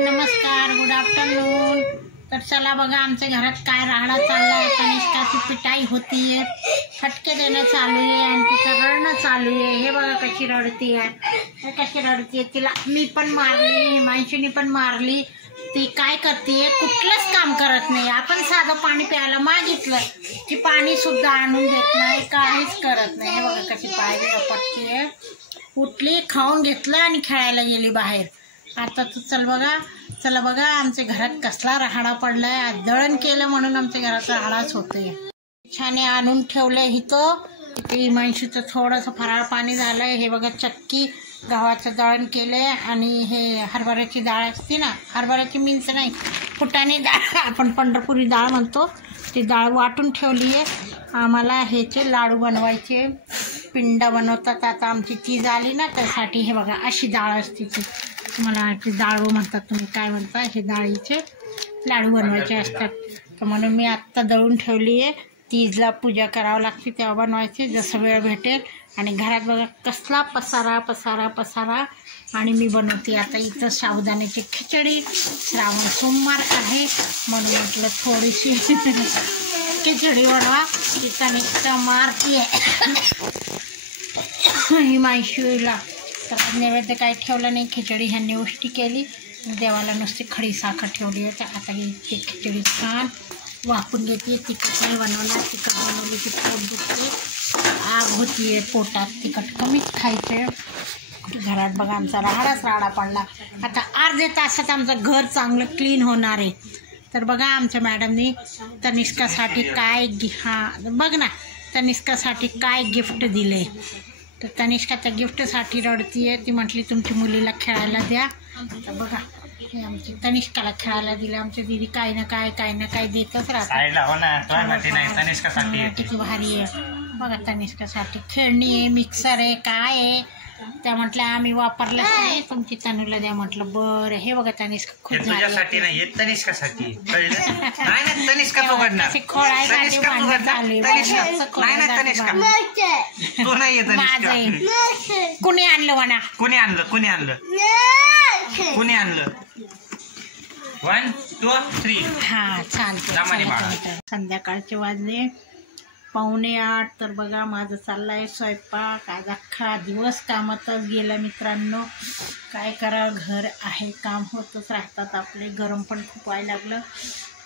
नमस्कार, good afternoon. तर चला बघा आमच्या घरात काय राहडा चाललाय। कनिष्काची पिटाई होतीये, फटके देणं चालू आहे आणि तिचं रडणं चालू आहे। हे बघा कशी रडती आहे, कशी रडतीये। तिला मी पण मारली, हिमांशूनी पण मारली। ती काय करते, कुठलंच काम करत नाही। आपण साधं पाणी प्यायला मागितलं की पाणी सुद्धा आणून देत नाही, काहीच करत नाही। हे बघा कशी पाय पटतीये। उठली, खाऊन घेतलं आणि खेळायला गेली बाहेर। आता तू चला बघा आमच्या घरात कसला राहाडा पडलाय। आज दळण केलं म्हणून आमच्या घरात राहाडाच होतोय। छाने आणून ठेवलंय इथं। हिमांशूचं थोडंसं फराळ पाणी झालंय। हे बघा चक्की गव्हाचं दळण केलंय आणि हे हरभऱ्याची डाळ असते ना, हरभऱ्याची मीन्स नाही, फुटाणे डाळ, आपण पंढरपुरी डाळ म्हणतो, ती डाळ वाटून ठेवली आहे। आम्हाला ह्याचे लाडू बनवायचे, पिंड बनवतात। आता आमची तीज आली ना, त्यासाठी हे बघा अशी डाळ असते ती, मला ते डाळू म्हणतात, तुम्ही काय म्हणता, हे डाळीचे लाडू बनवायचे असतात। तर म्हणून मी आत्ता दळून ठेवली आहे। तीजला पूजा करावं लागते तेव्हा बनवायचे, जसं वेळ भेटेल। आणि घरात बघा कसला पसारा पसारा पसारा। आणि मी बनवते आता इथं साबुदाण्याची खिचडी। श्रावण सोमवार आहे म्हणून म्हटलं थोडीशी खिचडी बनवा। तिचा नुसतं मारती आहे हिमांशूला। तर नैवेद्य काही ठेवलं नाही, खिचडी ह्यांनी उष्टी केली, देवाला नुसती खडी साखर ठेवली होती। आता ही ती खिचडी छान वापरून घेते। तिखट नाही बनवणार, तिखट बनवली की पोट दुखते, आग होतीये पोटात, तिखट कमीच खायचे। घरात बघा आमचा राहाडा पडला। आता अर्ध्या तासात आमचं घर चांगलं क्लीन होणार आहे। तर बघा आमच्या मॅडमनी तनिष्कासाठी काय बघ ना, तनिष्कासाठी काय गिफ्ट दिले। तर तनिष्का त्या गिफ्टसाठी रडतीये। ती म्हटली तुमची मुलीला खेळायला द्या। तर बघा हे आमची तनिष्काला खेळायला दिलं। आमची दीदी काही ना काय देतच राहतात। किती भारी आहे बघा, तनिष्कासाठी खेळणी आहे, मिक्सर आहे, काय आहे। त्या म्हटल्या आम्ही वापरलं नाही, तुमची तनूला द्या। म्हटलं बरं। हे बघा तनिष्का खूप तुझ्यासाठी नाही, तनिष्कासाठी कुणी आणलं म्हणा, कुणी आणलं 1 2 3 हा चालते। संध्याकाळचे वाजले 7:45। तर बघा माझं चाललाय स्वयंपाक। आज अख्खा दिवस कामातच गेला मित्रांनो। काय करा, घर आहे, काम होतच राहतात आपले। गरम पण खूप व्हायला लागलं।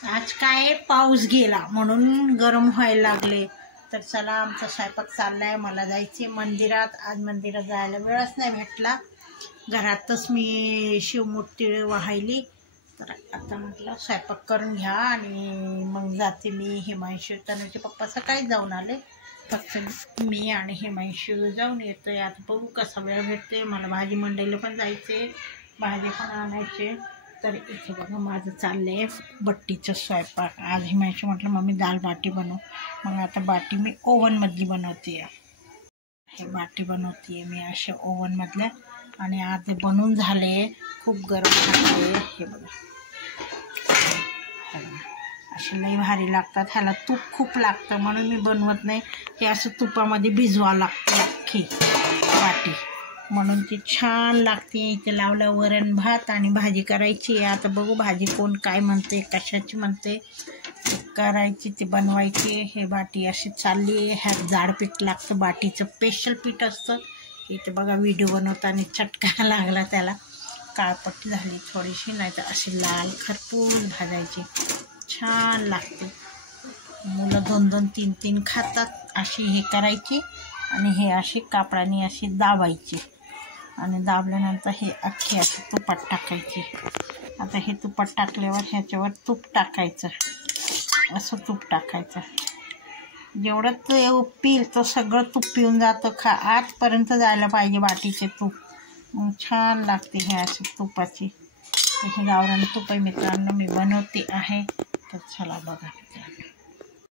आज काय पाऊस गेला म्हणून गरम व्हायला लागले। तर चला आमचा स्वयंपाक चाललाय। मला जायचे मंदिरात, आज मंदिरात जायला वेळच नाही भेटला। घरातच मी शिवमूर्ती वाहिली। तर आता म्हटलं स्वयंपाक करून घ्या आणि मग जाते मी। हिमांशू तनुचे पप्पा सकाळी जाऊन आले, फक्त मी आणि हिमांशू जाऊन येतोय। आता बघू कसा वेळ भेटते। मला भाजी मंडईला पण जायचे, भाजी पण आणायचे। तर इथे बघा माझं चाललंय बट्टीचं स्वयंपाक। आज हिमांशू म्हटलं मम्मी दाल बाटी बनव, मग आता बाटी मी ओव्हनमधली बनवते। हे बाटी बनवते मी अशा ओव्हनमधल्या, आणि आज बनवून झाले, खूप गरम झाले। हे बघा असे लई भारी लागतात। ह्याला तूप खूप लागतं म्हणून मी बनवत नाही। हे असं तुपामध्ये भिजवावं लागतं अख्खी बाटी, म्हणून ती छान लागते। इथे लावलं वरण भात आणि भाजी करायची। आता बघू भाजी कोण काय म्हणते, कशाची म्हणते, करायची ती बनवायची। हे बाटी अशी चालली। ह्यात जाड पीठ लागतं, बाटीचं स्पेशल पीठ असतं। इथे बघा व्हिडिओ बनवताना चटका लागला त्याला, काळपट्टी झाली थोडीशी, नाही तर अशी लाल खरपूस भाजायची, छान लागते। मुलं 2-2 3-3 खातात। अशी हे करायची आणि हे अशी कापडाने अशी दाबायची, आणि दाबल्यानंतर हे अख्खी अशी तुपात टाकायची। आता हे तुपात टाकल्यावर ह्याच्यावर तूप टाकायचं, असं तूप टाकायचं। जेवढं ते पिल तो सगळं तूप पिऊन जातं, आतपर्यंत जायला पाहिजे बाटीचे तूप, मग छान लागते हे अशी तुपाची। हे गावरान तूप आहे मित्रांनो, मी बनवते आहे। तर चला बघा